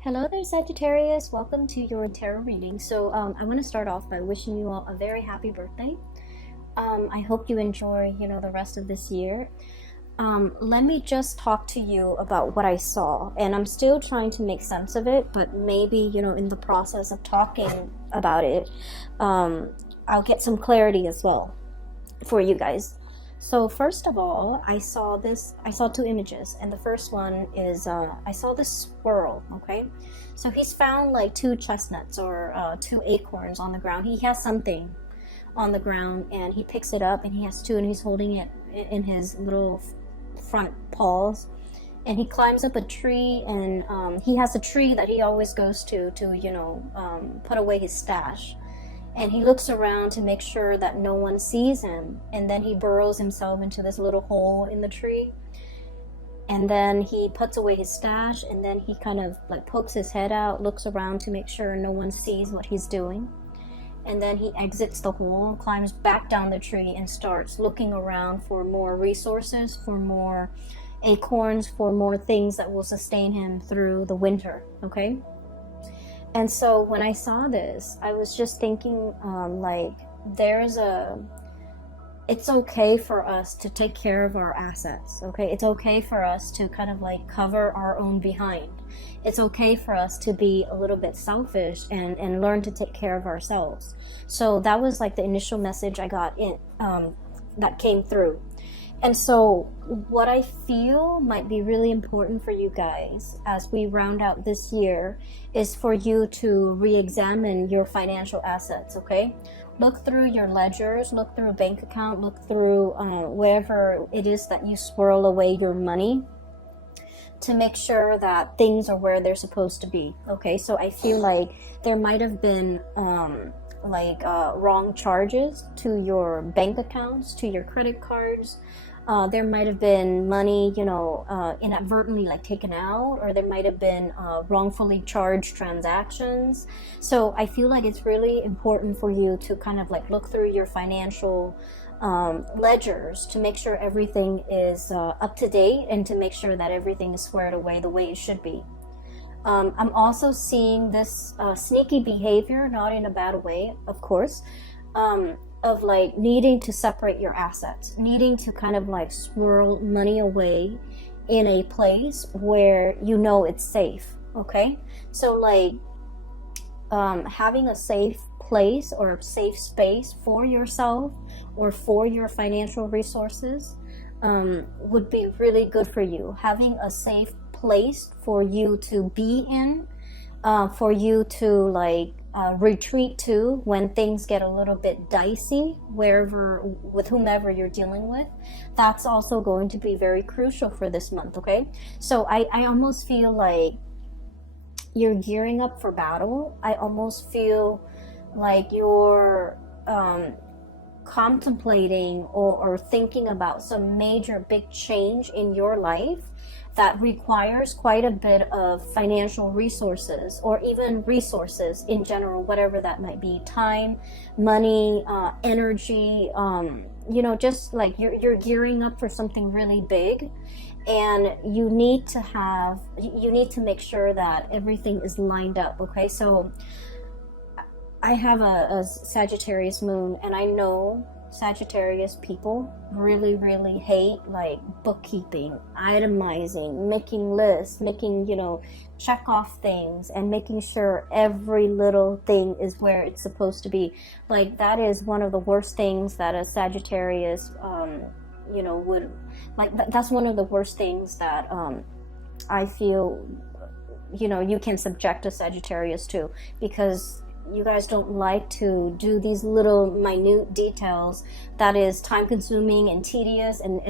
Hello there, Sagittarius. Welcome to your tarot reading. I want to start off by wishing you all a very happy birthday. I hope you enjoy, the rest of this year. Let me just talk to you about what I saw, and I'm still trying to make sense of it, but maybe, in the process of talking about it, I'll get some clarity as well for you guys. So first of all, I saw two images, and the first one is, I saw this squirrel, okay? So he's found like two chestnuts or two acorns on the ground. He has something on the ground, and he picks it up, and he has two, and he's holding it in his little front paws. And he climbs up a tree, and he has a tree that he always goes to put away his stash. And he looks around to make sure that no one sees him. And then he burrows himself into this little hole in the tree. And then he puts away his stash, and then he kind of like pokes his head out, looks around to make sure no one sees what he's doing. And then he exits the hole, climbs back down the tree, and starts looking around for more resources, for more acorns, for more things that will sustain him through the winter, okay? And so when I saw this, I was just thinking, it's okay for us to take care of our assets, okay? It's okay for us to kind of like cover our own behind. It's okay for us to be a little bit selfish and learn to take care of ourselves. So that was like the initial message I got that came through. And so what I feel might be really important for you guys as we round out this year is for you to re-examine your financial assets, okay? Look through your ledgers, look through a bank account, look through wherever it is that you swirl away your money to make sure that things are where they're supposed to be, okay? So I feel like there might have been wrong charges to your bank accounts, to your credit cards. There might have been money, inadvertently like taken out, or there might have been wrongfully charged transactions. So I feel like it's really important for you to kind of like look through your financial ledgers to make sure everything is up to date and to make sure that everything is squared away the way it should be. I'm also seeing this sneaky behavior, not in a bad way, of course, of like needing to separate your assets, needing to kind of like swirl money away in a place where it's safe, okay? So like having a safe place or a safe space for yourself or for your financial resources would be really good for you. Having a safe place for you to be in, for you to retreat to when things get a little bit dicey, with whomever you're dealing with. That's also going to be very crucial for this month, okay? So I almost feel like you're gearing up for battle. I almost feel like you're contemplating or thinking about some major big change in your life that requires quite a bit of financial resources, or even resources in general, whatever that might be, time, money, energy, just like you're gearing up for something really big, and you need to make sure that everything is lined up, okay? So I have a Sagittarius moon, and I know Sagittarius people really, really hate like bookkeeping, itemizing, making lists, making, check off things and making sure every little thing is where it's supposed to be. Like that is one of the worst things that a Sagittarius, would like. That's one of the worst things that I feel, you can subject a Sagittarius to, because you guys don't like to do these little minute details that is time consuming and tedious and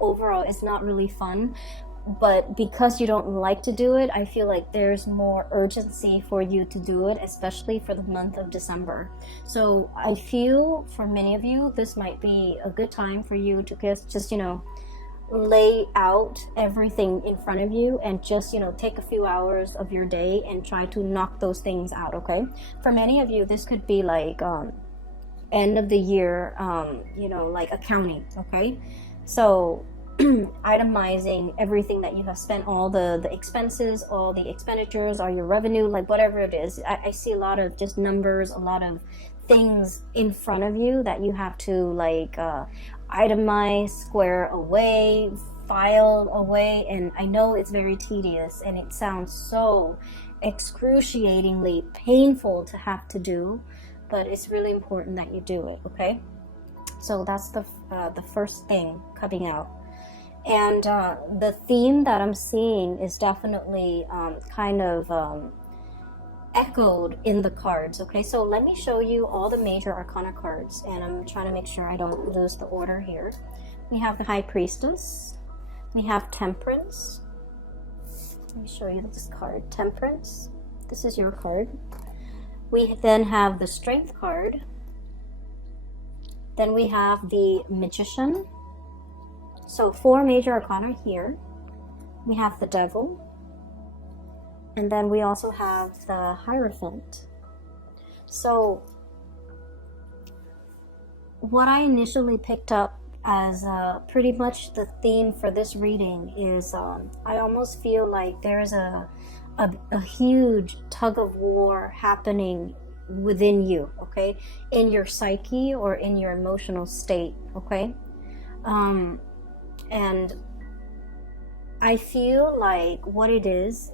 overall it's not really fun. But because you don't like to do it, I feel like there's more urgency for you to do it, especially for the month of December. So I feel for many of you, this might be a good time for you to just lay out everything in front of you and just take a few hours of your day and try to knock those things out, okay? For many of you, this could be like end of the year like accounting, okay? So itemizing everything that you have spent, all the expenses, all the expenditures, or your revenue, like whatever it is. I see a lot of just numbers, a lot of things in front of you that you have to like itemize, square away, file away. And I know it's very tedious and it sounds so excruciatingly painful to have to do, but it's really important that you do it. Okay, so that's the first thing coming out. And the theme that I'm seeing is definitely kind of echoed in the cards. Okay, so let me show you all the major arcana cards, and I'm trying to make sure I don't lose the order here. We have the High Priestess, we have Temperance. Let me show you this card, Temperance. This is your card. We then have the Strength card. Then we have the Magician. So 4 major arcana here. We have the Devil. And then we also have the Hierophant. So what I initially picked up as pretty much the theme for this reading is I almost feel like there's a huge tug of war happening within you, okay, in your psyche or in your emotional state, okay. And I feel like what it is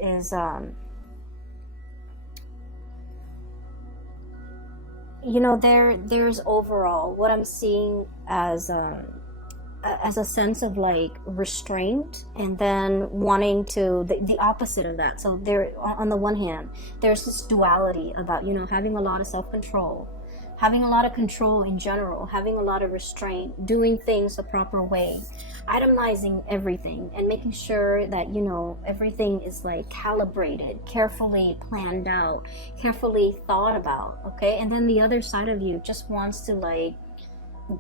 you know, there's overall what I'm seeing as a sense of like restraint, and then wanting to the opposite of that. So there, on the one hand, there's this duality about, you know, having a lot of self-control, having a lot of control in general, having a lot of restraint, doing things the proper way, itemizing everything, and making sure that, you know, everything is like calibrated, carefully planned out, carefully thought about, okay? And then the other side of you just wants to like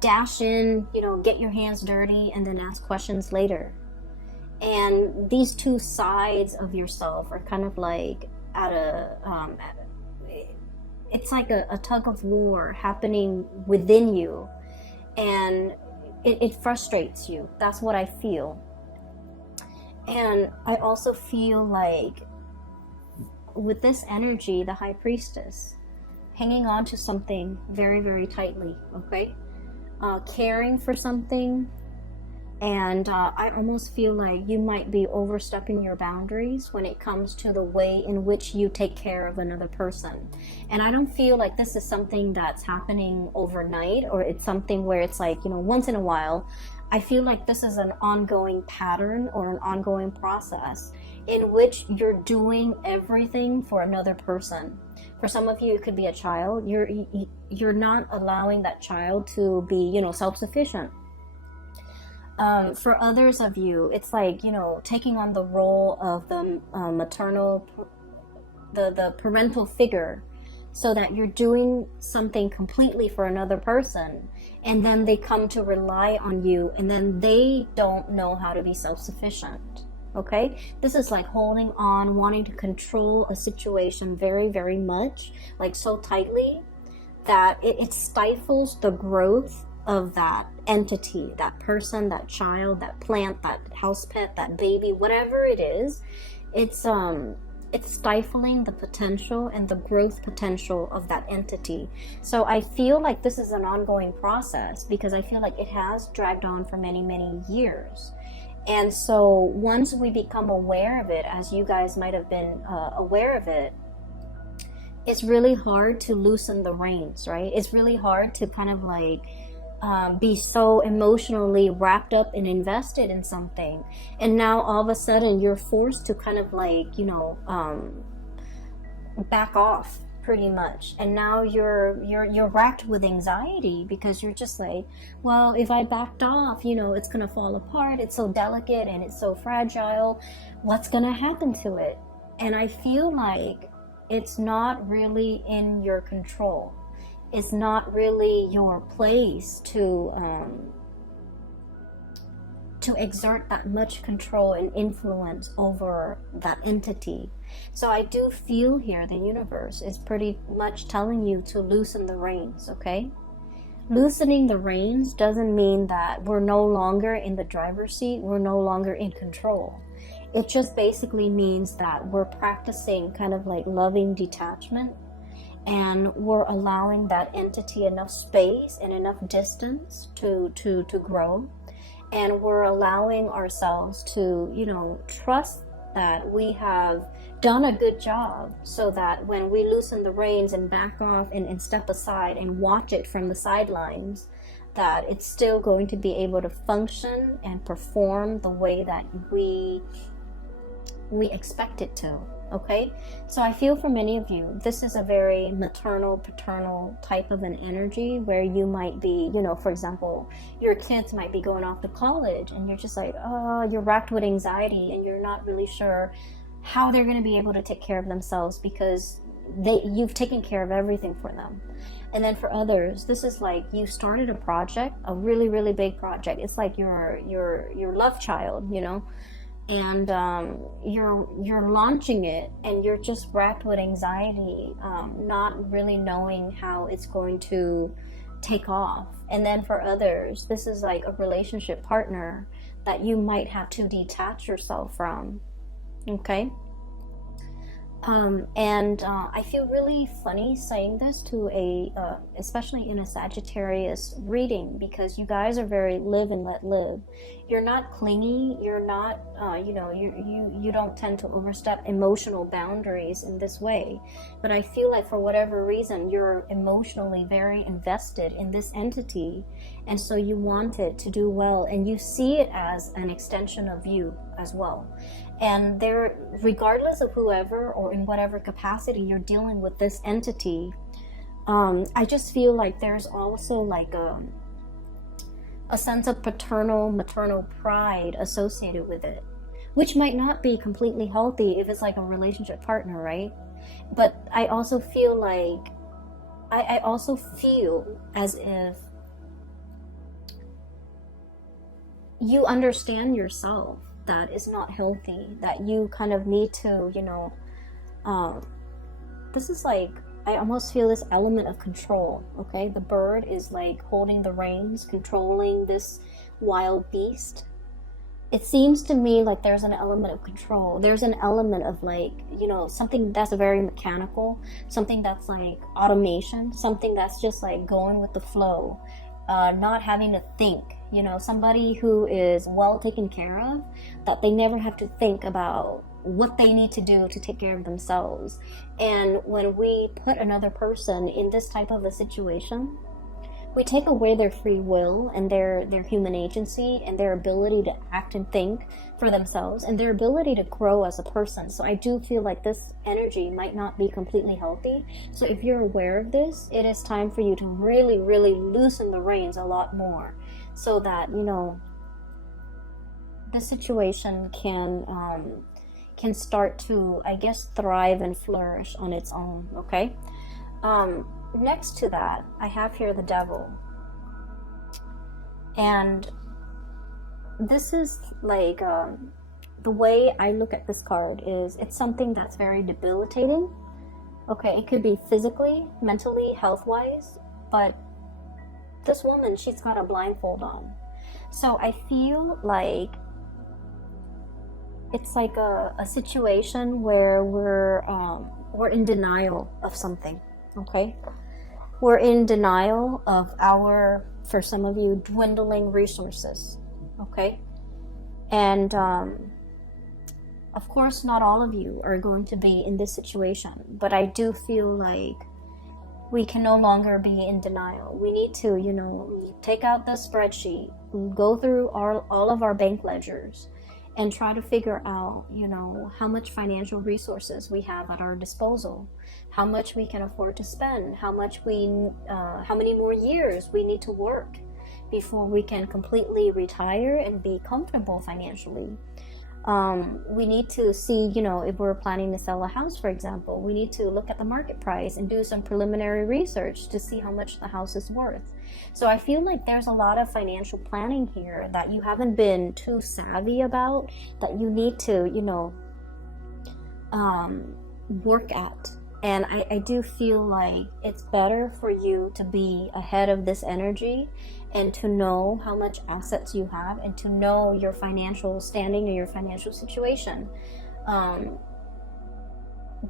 dash in, you know, get your hands dirty, and then ask questions later. And these two sides of yourself are kind of like at a it's like a tug of war happening within you, and it frustrates you. That's what I feel. And I also feel like with this energy, the High Priestess, hanging on to something very, very tightly, okay? Caring for something, and I almost feel like you might be overstepping your boundaries when it comes to the way in which you take care of another person. And I don't feel like this is something that's happening overnight, or it's something where it's like, you know, once in a while. I feel like this is an ongoing pattern or an ongoing process in which you're doing everything for another person. For some of you, it could be a child. You're not allowing that child to be, you know, self-sufficient. For others of you, it's like, you know, taking on the role of the maternal, the parental figure, so that you're doing something completely for another person, and then they come to rely on you, and then they don't know how to be self-sufficient. Okay, this is like holding on, wanting to control a situation very, very much, like so tightly that it stifles the growth of that entity, that person, that child, that plant, that house pet, that baby, whatever it is. It's stifling the potential and the growth potential of that entity. So I feel like this is an ongoing process, because I feel like it has dragged on for many, many years. And so once we become aware of it, as you guys might have been aware of it, it's really hard to loosen the reins, right? It's really hard to kind of like be so emotionally wrapped up and invested in something, and now all of a sudden you're forced to kind of like, you know, back off pretty much. And now you're racked with anxiety, because you're just like, well, if I backed off, you know, it's gonna fall apart. It's so delicate and it's so fragile. What's gonna happen to it? And I feel like it's not really in your control. It's not really your place to exert that much control and influence over that entity. So I do feel here the universe is pretty much telling you to loosen the reins, okay? Loosening the reins doesn't mean that we're no longer in the driver's seat, we're no longer in control. It just basically means that we're practicing kind of like loving detachment, and we're allowing that entity enough space and enough distance to grow. And we're allowing ourselves to, you know, trust that we have done a good job, so that when we loosen the reins and back off and step aside and watch it from the sidelines, that it's still going to be able to function and perform the way that we expect it to. Okay, so I feel for many of you, this is a very maternal, paternal type of an energy, where you might be, you know, for example, your kids might be going off to college, and you're just like, oh, you're racked with anxiety, and you're not really sure how they're going to be able to take care of themselves, because you've taken care of everything for them. And then for others, this is like you started a project, a really, really big project. It's like your love child, you know, and you're launching it, and you're just racked with anxiety, not really knowing how it's going to take off. And then for others, this is like a relationship partner that you might have to detach yourself from. Okay. I feel really funny saying this to especially in a Sagittarius reading, because you guys are very live and let live. You're not clingy. You're not, you don't tend to overstep emotional boundaries in this way. But I feel like for whatever reason, you're emotionally very invested in this entity. And so you want it to do well, and you see it as an extension of you as well. And there, regardless of whoever or in whatever capacity you're dealing with this entity, I just feel like there's also like a sense of paternal, maternal pride associated with it, which might not be completely healthy if it's like a relationship partner, right? But I also feel like, I also feel as if you understand yourself that is not healthy, that you kind of need to, this is like, I almost feel this element of control. Okay, the bird is like holding the reins, controlling this wild beast. It seems to me like there's an element of control. There's an element of like, something that's very mechanical, something that's like automation, something that's just like going with the flow, not having to think. Somebody who is well taken care of, that they never have to think about what they need to do to take care of themselves. And when we put another person in this type of a situation, we take away their free will and their human agency and their ability to act and think for themselves and their ability to grow as a person. So I do feel like this energy might not be completely healthy. So if you're aware of this, it is time for you to really, really loosen the reins a lot more, so that, the situation can start to, I guess, thrive and flourish on its own. Okay. Next to that, I have here the devil. And this is like, the way I look at this card is, it's something that's very debilitating. Okay, it could be physically, mentally, health-wise, but this woman, she's got a blindfold on. So I feel like it's like a situation where we're in denial of something. Okay, we're in denial of our, for some of you, dwindling resources. Okay, and of course not all of you are going to be in this situation, but I do feel like we can no longer be in denial. We need to, take out the spreadsheet, go through all of our bank ledgers, and try to figure out, how much financial resources we have at our disposal, how much we can afford to spend, how many more years we need to work before we can completely retire and be comfortable financially. We need to see, if we're planning to sell a house, for example, we need to look at the market price and do some preliminary research to see how much the house is worth. So I feel like there's a lot of financial planning here that you haven't been too savvy about, that you need to, work at. And I do feel like it's better for you to be ahead of this energy and to know how much assets you have and to know your financial standing or your financial situation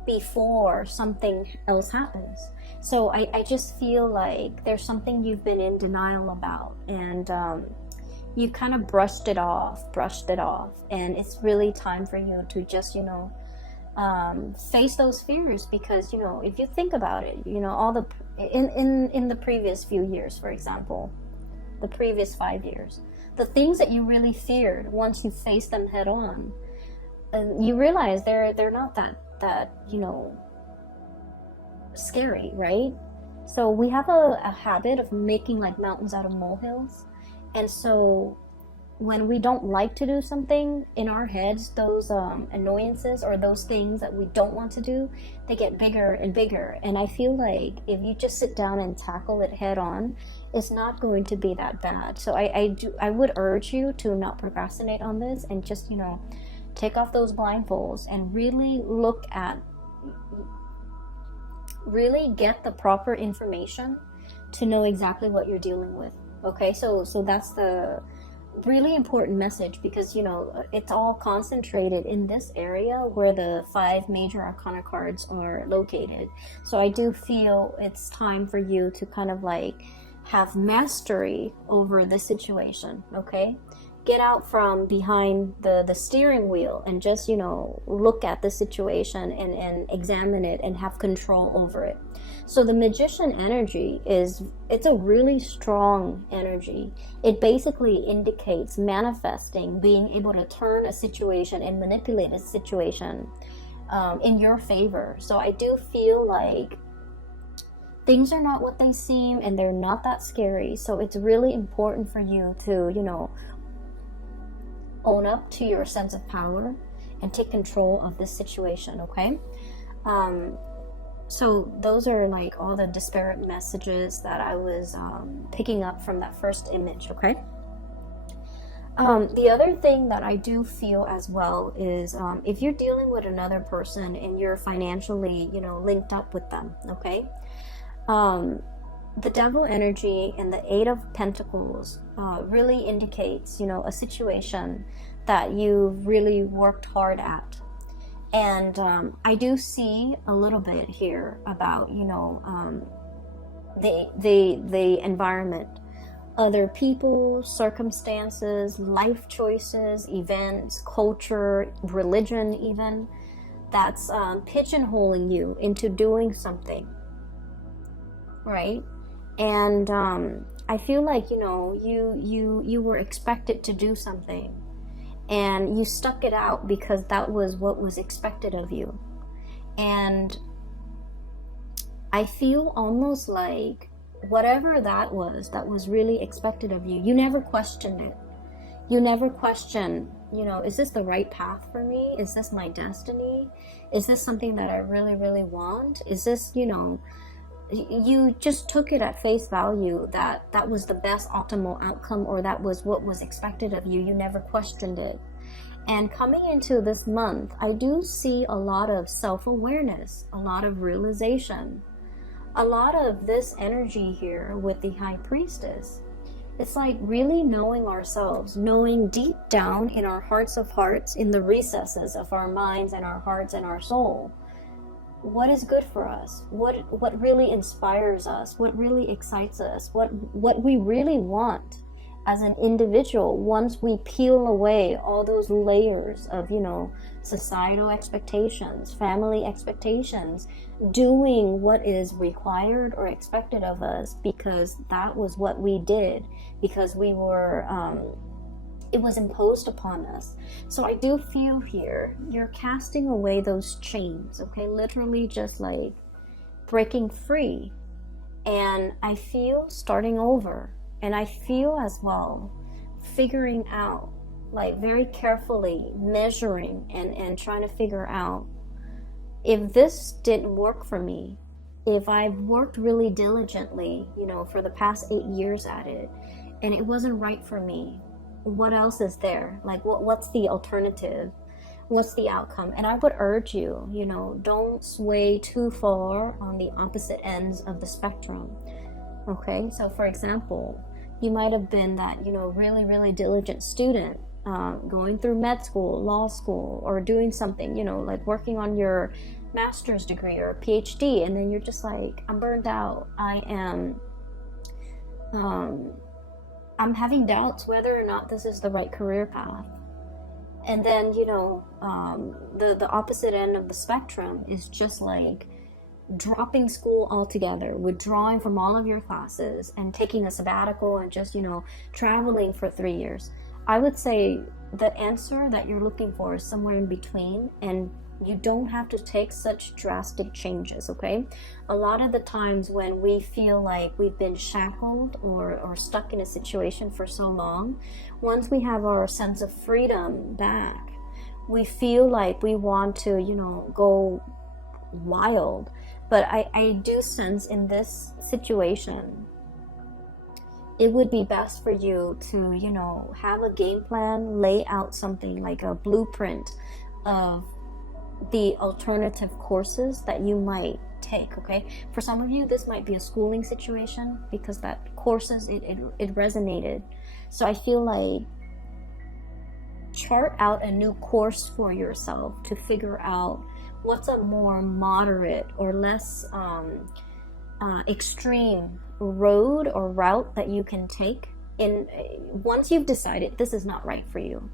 before something else happens. So I just feel like there's something you've been in denial about, and you kind of brushed it off, and it's really time for you to just, face those fears, because if you think about it, all the in the previous few years, for example, the previous 5 years, the things that you really feared, once you face them head on, you realize they're not that scary, right? So we have a habit of making like mountains out of molehills, and so when we don't like to do something, in our heads, those annoyances or those things that we don't want to do, they get bigger and bigger. And I feel like if you just sit down and tackle it head on, it's not going to be that bad. So I would urge you to not procrastinate on this, and just take off those blindfolds and really get the proper information to know exactly what you're dealing with. Okay, so that's the really important message, because it's all concentrated in this area where the 5 major arcana cards are located. So I do feel it's time for you to kind of like have mastery over this situation. Okay, get out from behind the steering wheel and just look at the situation and examine it and have control over it. So the Magician energy it's a really strong energy. It basically indicates manifesting, being able to turn a situation and manipulate a situation in your favor. So I do feel like things are not what they seem, and they're not that scary. So it's really important for you to own up to your sense of power and take control of this situation. Okay, so those are like all the disparate messages that I was picking up from that first image. Okay, the other thing that I do feel as well is if you're dealing with another person and you're financially linked up with them. Okay, the Devil energy and the 8 of Pentacles really indicates, a situation that you've really worked hard at. And I do see a little bit here about, the environment, other people, circumstances, life choices, events, culture, religion even, that's pigeonholing you into doing something, right? And I feel like you were expected to do something, and you stuck it out because that was what was expected of you. And I feel almost like whatever that was really expected of you, you never questioned it. You never questioned, is this the right path for me? Is this my destiny? Is this something that I really, really want? Is this, you just took it at face value that was the best optimal outcome, or that was what was expected of you. You never questioned it. And coming into this month, I do see a lot of self-awareness, a lot of realization, a lot of this energy here with the High Priestess. It's like really knowing ourselves, knowing deep down in our hearts of hearts, in the recesses of our minds and our hearts and our soul, what is good for us, what really inspires us, what really excites us, what we really want as an individual. Once we peel away all those layers of societal expectations, family expectations, doing what is required or expected of us because that was what we did, because we were it was imposed upon us. So I do feel here you're casting away those chains, okay? Literally just like breaking free. And I feel starting over. And I feel as well figuring out, like very carefully measuring and trying to figure out, if this didn't work for me, if I've worked really diligently, for the past 8 years at it, and it wasn't right for me, what else is there? Like, what's the alternative? What's the outcome? And I would urge you, you know, don't sway too far on the opposite ends of the spectrum. Okay, so for example, you might have been that, you know, really, really diligent student, going through med school, law school, or doing something, you know, like working on your master's degree or a PhD, and then you're just like, I'm burned out. I'm having doubts whether or not this is the right career path. And then, you know, the opposite end of the spectrum is just like dropping school altogether, withdrawing from all of your classes and taking a sabbatical and just, you know, traveling for 3 years. I would say the answer that you're looking for is somewhere in between, and you don't have to take such drastic changes, okay? A lot of the times when we feel like we've been shackled or stuck in a situation for so long, once we have our sense of freedom back, we feel like we want to, you know, go wild. But I do sense in this situation, it would be best for you to, you know, have a game plan, lay out something like a blueprint of the alternative courses that you might take, okay? For some of you, this might be a schooling situation because that courses, it resonated. So I feel like chart out a new course for yourself to figure out what's a more moderate or less extreme road or route that you can take. In once you've decided this is not right for you,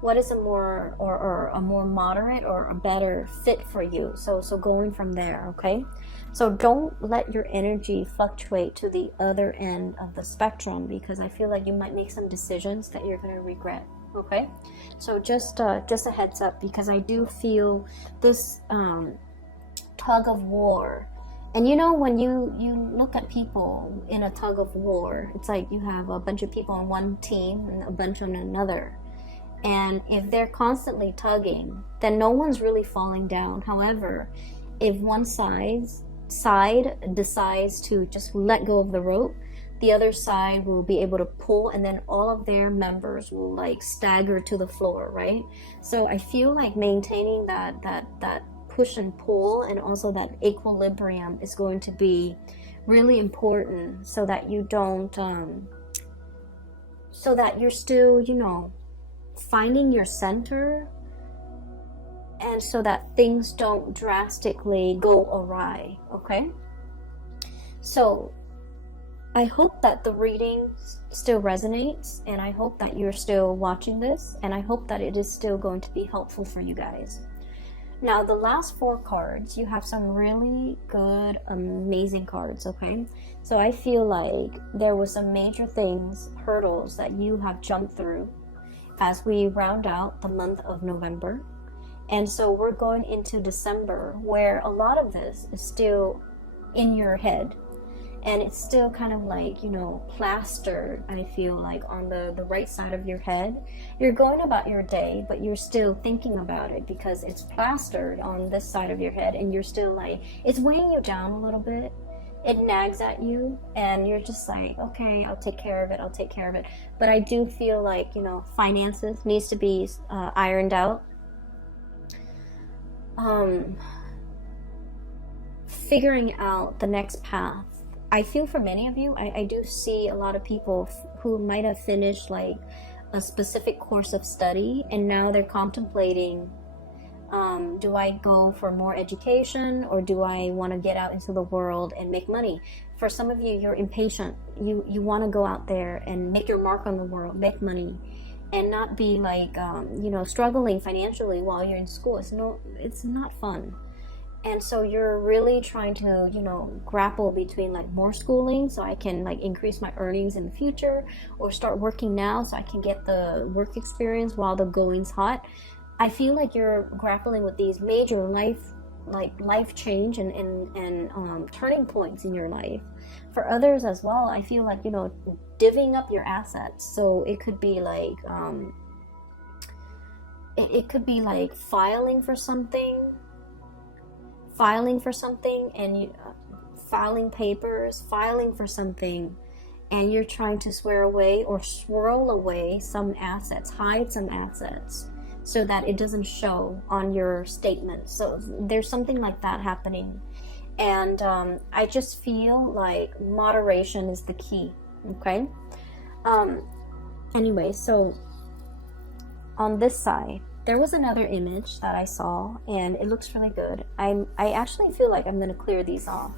what is a more or a more moderate or a better fit for you? So going from there, okay? So don't let your energy fluctuate to the other end of the spectrum, because I feel like you might make some decisions that you're going to regret. Okay, so just a heads up, because I do feel this tug of war. And you know, when you look at people in a tug of war, it's like you have a bunch of people on one team and a bunch on another. And if they're constantly tugging, then no one's really falling down. However, if one side decides to just let go of the rope, the other side will be able to pull, and then all of their members will like stagger to the floor, right? So I feel like maintaining that push and pull and also that equilibrium is going to be really important, so that you don't so that you're still, you know, finding your center, and so that things don't drastically go awry, okay? So I hope that the reading still resonates, and I hope that you're still watching this, and I hope that it is still going to be helpful for you guys. Now, the last 4 cards, you have some really good, amazing cards, okay? So I feel like there was some major things, hurdles that you have jumped through as we round out the month of November. And so we're going into December, where a lot of this is still in your head. And it's still kind of like, you know, plastered, I feel like, on the right side of your head. You're going about your day, but you're still thinking about it because it's plastered on this side of your head, and you're still like, it's weighing you down a little bit. It nags at you, and you're just like, okay, I'll take care of it. But I do feel like, you know, finances needs to be ironed out. Figuring out the next path. I feel for many of you, I do see a lot of people who might have finished like a specific course of study, and now they're contemplating, do I go for more education, or do I want to get out into the world and make money? For some of you, you're impatient. You want to go out there and make your mark on the world, make money, and not be like, you know, struggling financially while you're in school. It's not fun. And so you're really trying to, you know, grapple between like more schooling so I can like increase my earnings in the future, or start working now so I can get the work experience while the going's hot. I feel like you're grappling with these major life change and turning points in your life. For others as well, I feel like, you know, divvying up your assets. So it could be like filing for something, and you filing papers, filing for something, and you're trying to swear away or swirl away some assets, hide some assets. so that it doesn't show on your statement. So there's something like that happening. And I just feel like moderation is the key. Okay. Anyway, so on this side, there was another image that I saw, and it looks really good. I actually feel like I'm going to clear these off,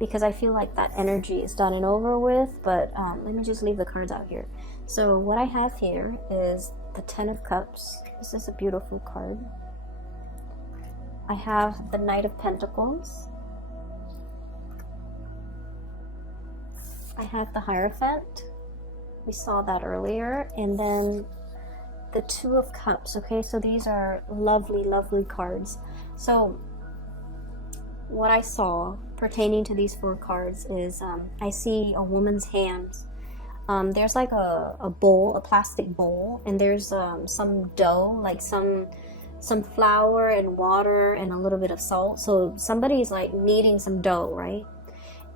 because I feel like that energy is done and over with. But let me just leave the cards out here. So what I have here is the 10 of Cups. This is a beautiful card. I have the Knight of Pentacles. I have the Hierophant. We saw that earlier. And then the 2 of Cups. Okay, so these are lovely, lovely cards. So what I saw pertaining to these 4 cards is I see a woman's hands. There's like a bowl, a plastic bowl, and there's some dough, like some flour and water and a little bit of salt. So somebody's like kneading some dough, right?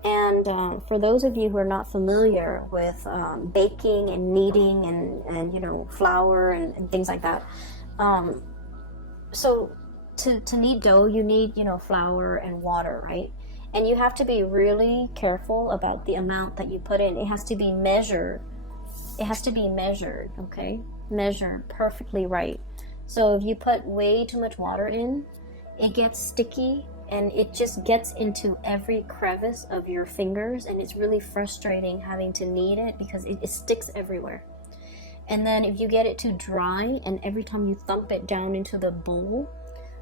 And for those of you who are not familiar with baking and kneading and you know, flour and things like that, so to knead dough, you need, you know, flour and water, right? And you have to be really careful about the amount that you put in. It has to be measured. It has to be measured, okay? Measured perfectly right. So if you put way too much water in, it gets sticky and it just gets into every crevice of your fingers, and it's really frustrating having to knead it because it sticks everywhere. And then if you get it too dry, and every time you thump it down into the bowl,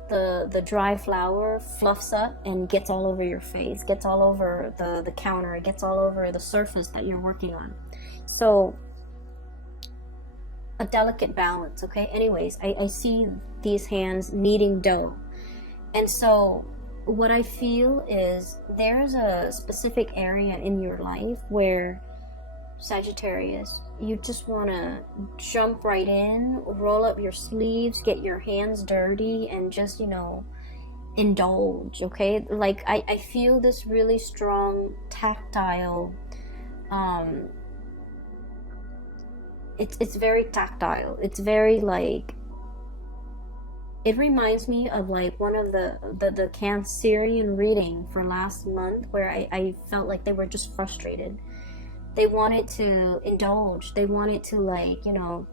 the dry flour fluffs up and gets all over your face, gets all over the counter, it gets all over the surface that you're working on. So a delicate balance, okay? Anyways, I see these hands kneading dough. And so what I feel is there's a specific area in your life where, Sagittarius, you just want to jump right in, roll up your sleeves, get your hands dirty, and just, you know, indulge, okay? Like, I feel this really strong tactile, it's very tactile. It's very, like, it reminds me of, like, one of the Cancerian reading for last month, where I felt like they were just frustrated. They wanted to indulge. They wanted to, like, you know,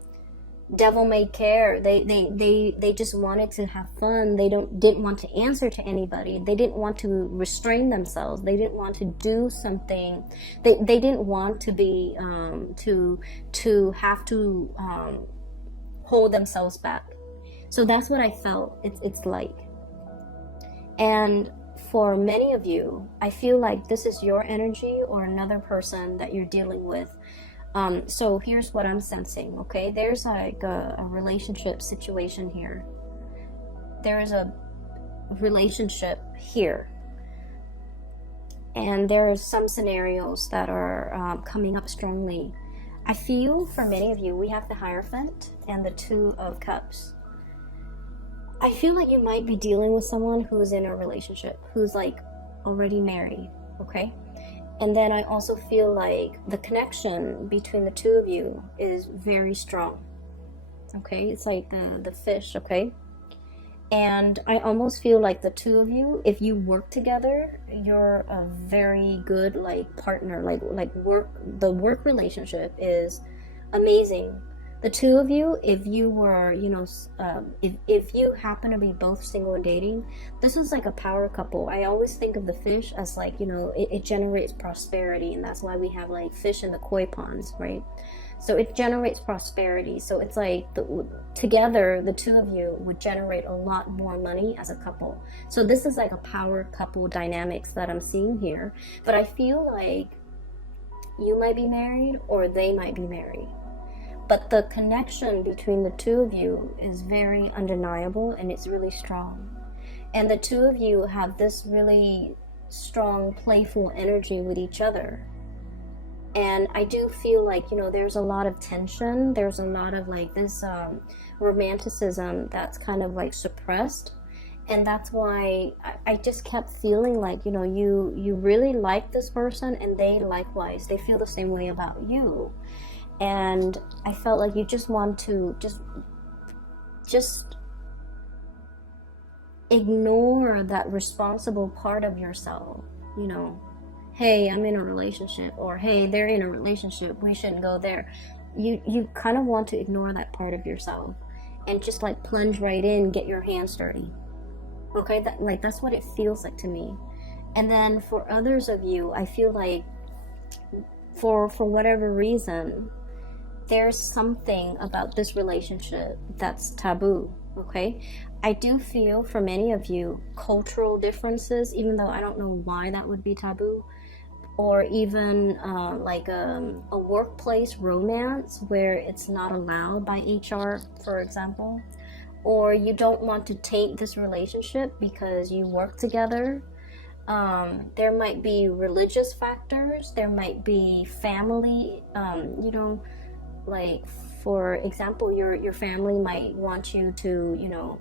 devil may care. They just wanted to have fun. They didn't want to answer to anybody. They didn't want to restrain themselves. They didn't want to do something. They didn't want to be to have to hold themselves back. So that's what I felt it's like. And for many of you, I feel like this is your energy or another person that you're dealing with. So here's what I'm sensing, okay? There's like a relationship situation here. There is a relationship here. And there are some scenarios that are coming up strongly. I feel for many of you, we have the Hierophant and the 2 of Cups. I feel like you might be dealing with someone who's in a relationship, who's like already married, okay? And then I also feel like the connection between the 2 of you is very strong, okay? It's like the fish, okay? And I almost feel like the 2 of you, if you work together, you're a very good, like, partner. Like the work relationship is amazing. The 2 of you, if you were, you know, if you happen to be both single and dating, this is like a power couple. I always think of the fish as, like, you know, it generates prosperity, and that's why we have, like, fish in the koi ponds, right? So it generates prosperity. So it's like together, the 2 of you would generate a lot more money as a couple. So this is like a power couple dynamics that I'm seeing here. But I feel like you might be married or they might be married. But the connection between the 2 of you is very undeniable, and it's really strong. And the 2 of you have this really strong, playful energy with each other. And I do feel like, you know, there's a lot of tension. There's a lot of, like, this romanticism that's kind of, like, suppressed. And that's why I just kept feeling like, you know, you really like this person, and they likewise. They feel the same way about you. And I felt like you just want to just just ignore that responsible part of yourself, you know, hey, I'm in a relationship, or hey, they're in a relationship, we shouldn't go there. You kind of want to ignore that part of yourself and just like plunge right in, get your hands dirty. Okay, that's what it feels like to me. And then for others of you, I feel like for whatever reason, there's something about this relationship that's taboo. Okay, I do feel for many of you, cultural differences, even though I don't know why that would be taboo, or even like a workplace romance where it's not allowed by HR, for example, or you don't want to taint this relationship because you work together. There might be religious factors, there might be family, you know, like for example, your family might want you to, you know,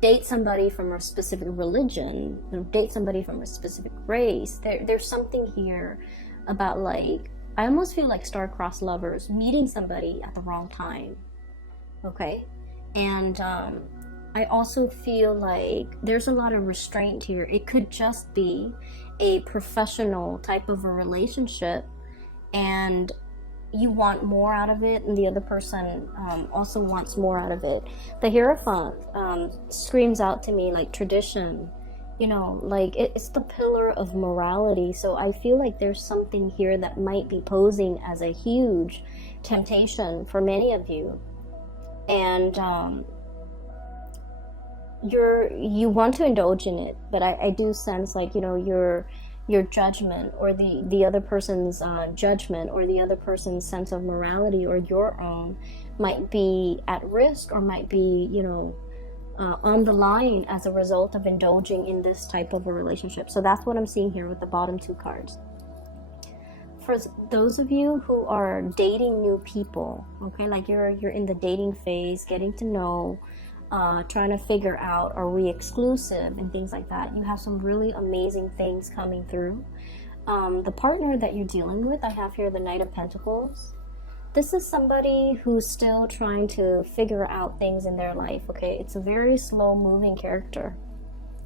date somebody from a specific religion, date somebody from a specific race. There's something here about, like, I almost feel like star-crossed lovers meeting somebody at the wrong time. Okay, and I also feel like there's a lot of restraint here. It could just be a professional type of a relationship, and you want more out of it, and the other person also wants more out of it. The Hierophant screams out to me like tradition, you know, like it's the pillar of morality. So I feel like there's something here that might be posing as a huge temptation for many of you, and you want to indulge in it, but I do sense, like, you know, your judgment, or the other person's judgment, or the other person's sense of morality, or your own, might be at risk, or might be, you know, on the line as a result of indulging in this type of a relationship. So that's what I'm seeing here with the bottom two cards. For those of you who are dating new people, okay, like you're in the dating phase, getting to know, trying to figure out, are we exclusive and things like that, you have some really amazing things coming through. The partner that you're dealing with, I have here the Knight of Pentacles. This is somebody who's still trying to figure out things in their life. Okay, it's a very slow moving character.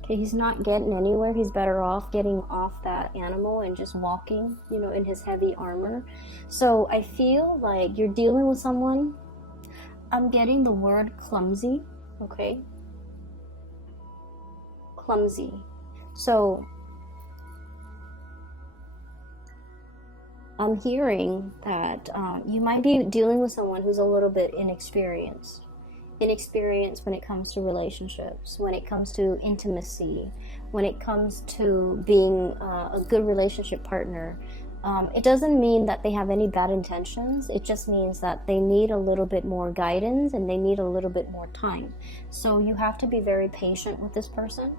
Okay, he's not getting anywhere. He's better off getting off that animal and just walking, you know, in his heavy armor. So I feel like you're dealing with someone, I'm getting the word clumsy. Okay, clumsy. So I'm hearing that you might be dealing with someone who's a little bit inexperienced when it comes to relationships, when it comes to intimacy, when it comes to being a good relationship partner. It doesn't mean that they have any bad intentions. It just means that they need a little bit more guidance, and they need a little bit more time. So you have to be very patient with this person.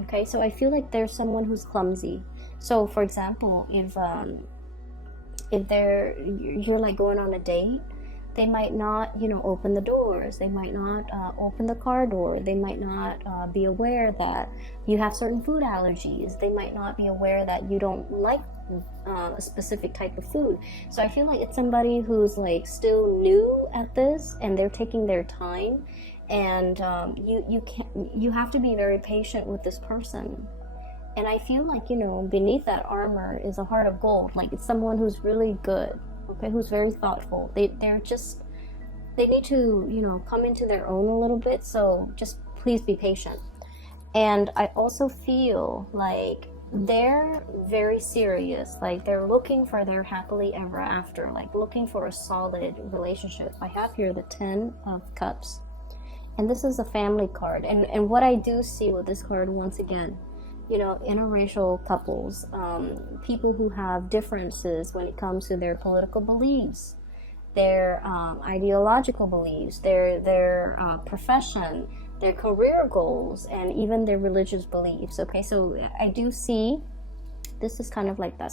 Okay, so I feel like there's someone who's clumsy. So for example, if you're like going on a date, they might not, you know, open the doors. They might not open the car door. They might not be aware that you have certain food allergies. They might not be aware that you don't like a specific type of food. So I feel like it's somebody who's like still new at this, and they're taking their time, and you have to be very patient with this person. And I feel like, you know, beneath that armor is a heart of gold. Like, it's someone who's really good, okay, who's very thoughtful. They need to, you know, come into their own a little bit. So just please be patient. And I also feel like they're very serious. Like, they're looking for their happily ever after, like looking for a solid relationship. I have here the 10 of Cups, and this is a family card. And what I do see with this card, once again, you know, interracial couples, people who have differences when it comes to their political beliefs, their ideological beliefs, their profession, their career goals, and even their religious beliefs. Okay, so I do see this is kind of like that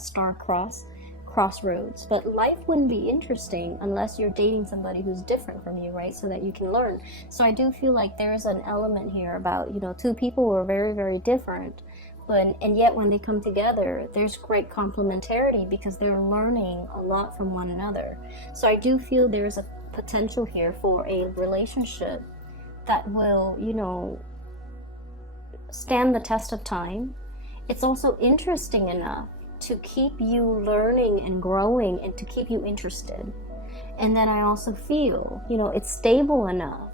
crossroads. But life wouldn't be interesting unless you're dating somebody who's different from you, right? So that you can learn. So I do feel like there's an element here about, you know, two people who are very, very different, and yet when they come together, there's great complementarity because they're learning a lot from one another. So I do feel there's a potential here for a relationship that will, you know, stand the test of time. It's also interesting enough to keep you learning and growing and to keep you interested. And then I also feel, you know, it's stable enough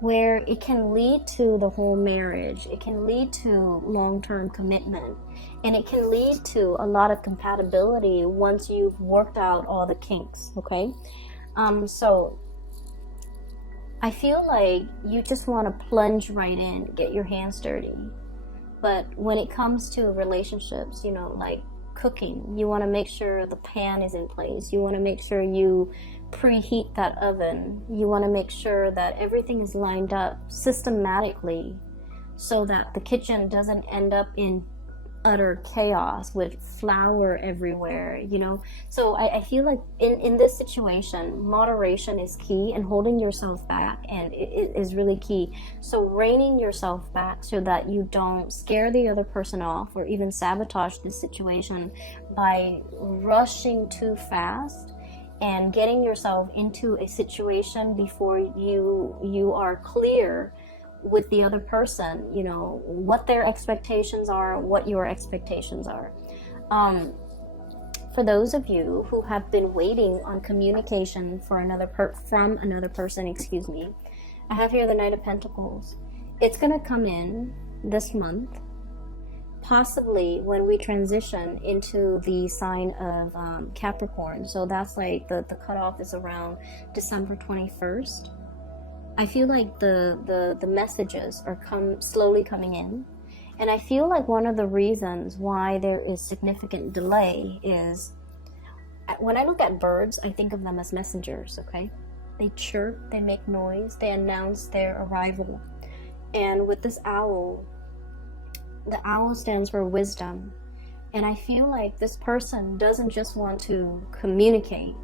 where it can lead to the whole marriage. It can lead to long-term commitment, and it can lead to a lot of compatibility once you've worked out all the kinks, okay? So I feel like you just want to plunge right in, get your hands dirty. But when it comes to relationships, you know, like cooking, you want to make sure the pan is in place. You want to make sure you preheat that oven. You want to make sure that everything is lined up systematically so that the kitchen doesn't end up in utter chaos with flour everywhere, you know. So I feel like in this situation, moderation is key, and holding yourself back and it is really key. So reining yourself back so that you don't scare the other person off or even sabotage this situation by rushing too fast and getting yourself into a situation before you are clear with the other person, you know, what their expectations are, what your expectations are. For those of you who have been waiting on communication from another person, excuse me, I have here the Knight of Pentacles. It's going to come in this month, possibly when we transition into the sign of Capricorn. So that's like the cutoff is around December 21st. I feel like the messages are slowly coming in. And I feel like one of the reasons why there is significant delay is, when I look at birds, I think of them as messengers, okay? They chirp, they make noise, they announce their arrival. And with this owl, the owl stands for wisdom. And I feel like this person doesn't just want to communicate.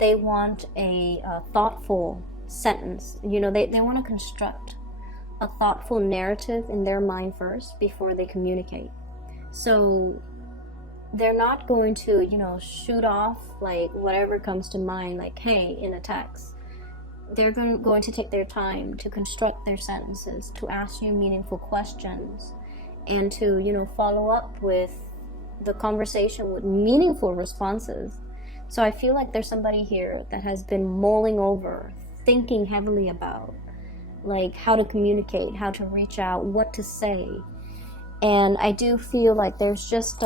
They want a thoughtful sentence. You know, they want to construct a thoughtful narrative in their mind first before they communicate. So they're not going to, you know, shoot off like whatever comes to mind, like, hey, in a text. They're going to take their time to construct their sentences, to ask you meaningful questions, and to, you know, follow up with the conversation with meaningful responses. So I feel like there's somebody here that has been mulling over, thinking heavily about like how to communicate, how to reach out, what to say. And I do feel like there's just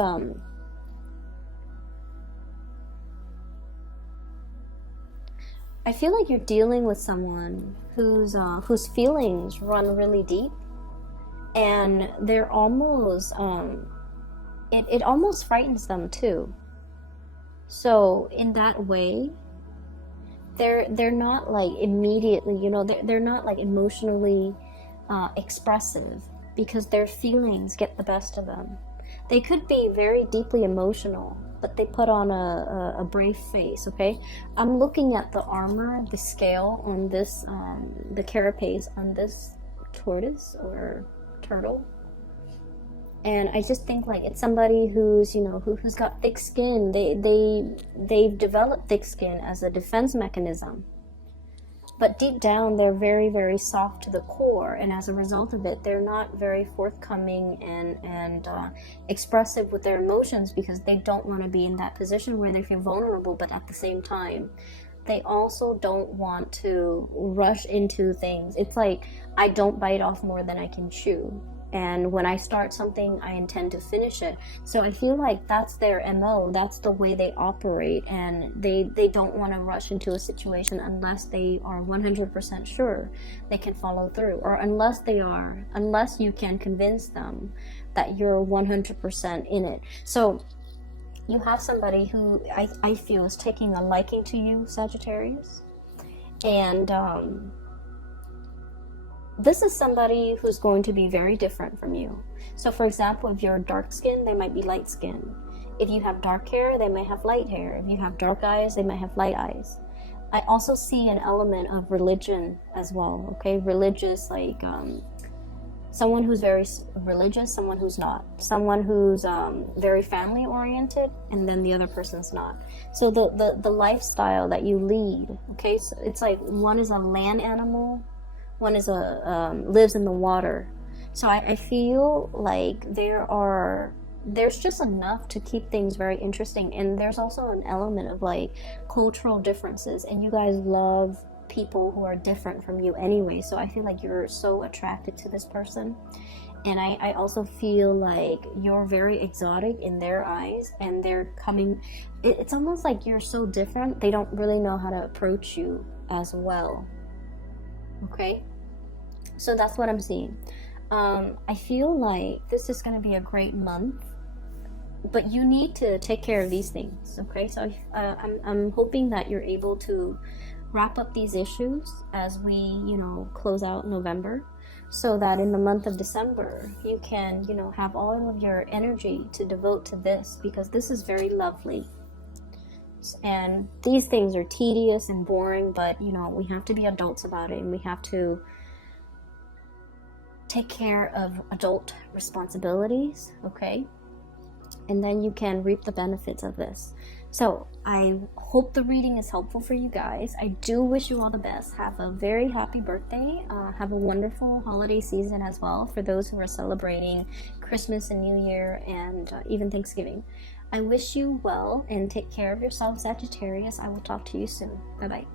I feel like you're dealing with someone whose feelings run really deep, and they're almost it almost frightens them too. So in that way, they're not like immediately, you know, they're not like emotionally expressive because their feelings get the best of them. They could be very deeply emotional, but they put on a brave face, okay? I'm looking at the armor, the scale on this, the carapace on this tortoise or turtle. And I just think like it's somebody who's, you know, who's got thick skin. They've developed thick skin as a defense mechanism. But deep down, they're very, very soft to the core. And as a result of it, they're not very forthcoming and expressive with their emotions because they don't want to be in that position where they feel vulnerable. But at the same time, they also don't want to rush into things. It's like, I don't bite off more than I can chew. And when I start something, I intend to finish it. So I feel like that's their MO. That's the way they operate. And they don't want to rush into a situation unless they are 100% sure they can follow through. Or unless you can convince them that you're 100% in it. So you have somebody who I feel is taking a liking to you, Sagittarius. And this is somebody who's going to be very different from you. So for example, if you're dark skin, they might be light skin. If you have dark hair, they may have light hair. If you have dark eyes, they might have light eyes. I also see an element of religion as well, okay? Religious, like someone who's very religious, someone who's not, someone who's very family oriented, and then the other person's not. So the lifestyle that you lead, okay, so it's like one is a land animal, one is lives in the water. So I feel like there's just enough to keep things very interesting, and there's also an element of like cultural differences, and you guys love people who are different from you anyway, so I feel like you're so attracted to this person. And I also feel like you're very exotic in their eyes, and they're coming, it's almost like you're so different, they don't really know how to approach you as well. Okay, so that's what I'm seeing. I feel like this is going to be a great month, but you need to take care of these things. Okay, so I'm hoping that you're able to wrap up these issues as we, close out November, so that in the month of December you can, have all of your energy to devote to this, because this is very lovely. And these things are tedious and boring, but we have to be adults about it, and we have to take care of adult responsibilities, okay? And then you can reap the benefits of this. So I hope the reading is helpful for you guys. I do wish you all the best. Have a very happy birthday. Have a wonderful holiday season as well for those who are celebrating Christmas and New Year, and even Thanksgiving. I wish you well, and take care of yourself, Sagittarius. I will talk to you soon. Bye-bye.